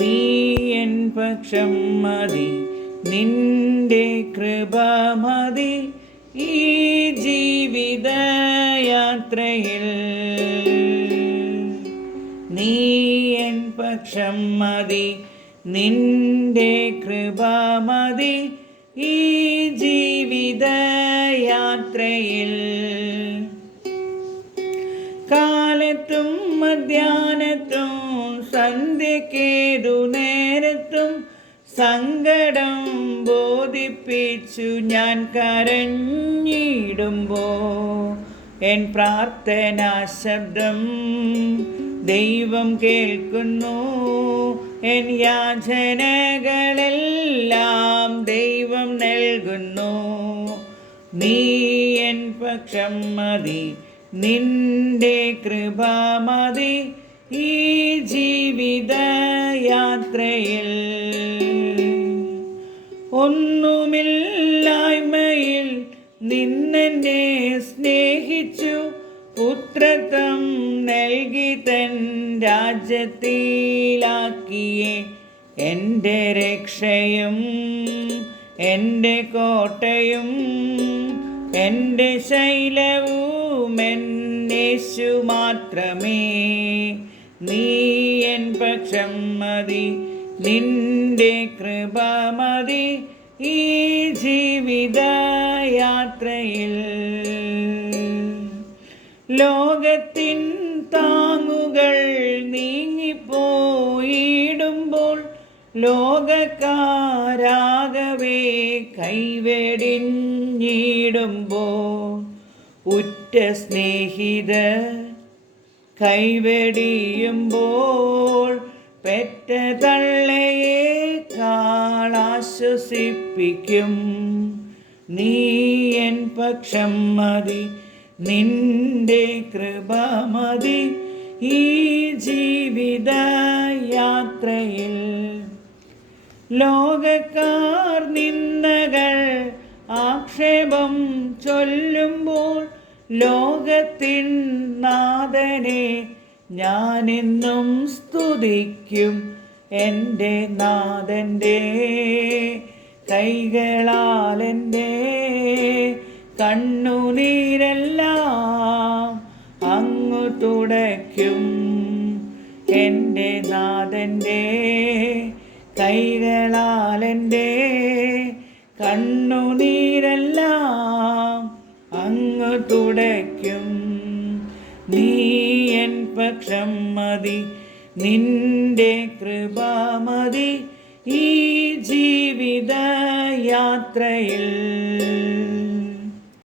നീ എൻ പക്ഷം മതി, നിന്റെ കൃപ മതി ഈ ജീവിതയാത്രയിൽ. നീ എൻ പക്ഷം മതി, നിന്റെ കൃപ മതി ഈ ജീവിതയാത്രയിൽ. കാലത്തും മധ്യാഹ്നത്തും സന്ധ്യക്കേതു നേരത്തും സങ്കടം ബോധിപ്പിച്ചു ഞാൻ കരഞ്ഞിടുമ്പോൾ എൻ പ്രാർത്ഥനാ ശബ്ദം ദൈവം കേൾക്കുന്നു. എൻ യാചനകളെല്ലാം ദൈവം നൽകുന്നു. നീ എൻ പക്ഷം മതി, നിന്റെ കൃപ മതി ഈ ജീവിതയാത്രയിൽ. ഒന്നുമില്ലായ്മയിൽ നിന്നെന്നെ സ്നേഹിച്ചു, പുത്രത്വം നൽകി തൻ രാജ്യത്തിലാക്കിയേ. എൻ്റെ രക്ഷയും എൻ്റെ കോട്ടയും എൻ്റെ ശൈലവും എന്നേശു മാത്രമേ. നീ എൻ പക്ഷം മതി, നിന്റെ കൃപ മതി ഈ ജീവിതയാത്രയിൽ. ലോകത്തിൻ താങ്ങുകൾ നീങ്ങിപ്പോയിടുമ്പോൾ ലോകക്കാരാകവേ കൈവെടിഞ്ഞിടുമ്പോൾ ഉറ്റ സ്നേഹിതർ കൈവെടിയുമ്പോൾ പെറ്റ തള്ളയേക്കാൾ ആശ്വസിപ്പിക്കും. നീ എൻ പക്ഷം മതി, നിന്റെ കൃപ മതി ഈ ജീവിതയാത്രയിൽ. ലോകക്കാർ നിന്ദകൾ ആക്ഷേപം ചൊല്ലുമ്പോൾ ലോകത്തിൻ നാഥനെ ഞാനെന്നും സ്തുതിക്കും. എൻ്റെ നാഥൻ്റെ കൈകളാൽ എൻ്റെ കണ്ണുനീരെല്ലാം അങ്ങു തുടയ്ക്കും. എൻ്റെ നാഥൻ്റെ കൈകളാൽ എൻ്റെ കണ്ണുനീരെല്ലാം അങ്ങു തുടയ്ക്കും. നീ എൻ പക്ഷം മതി, നിന്റെ കൃപ മതി ഈ ജീവിതയാത്രയിൽ.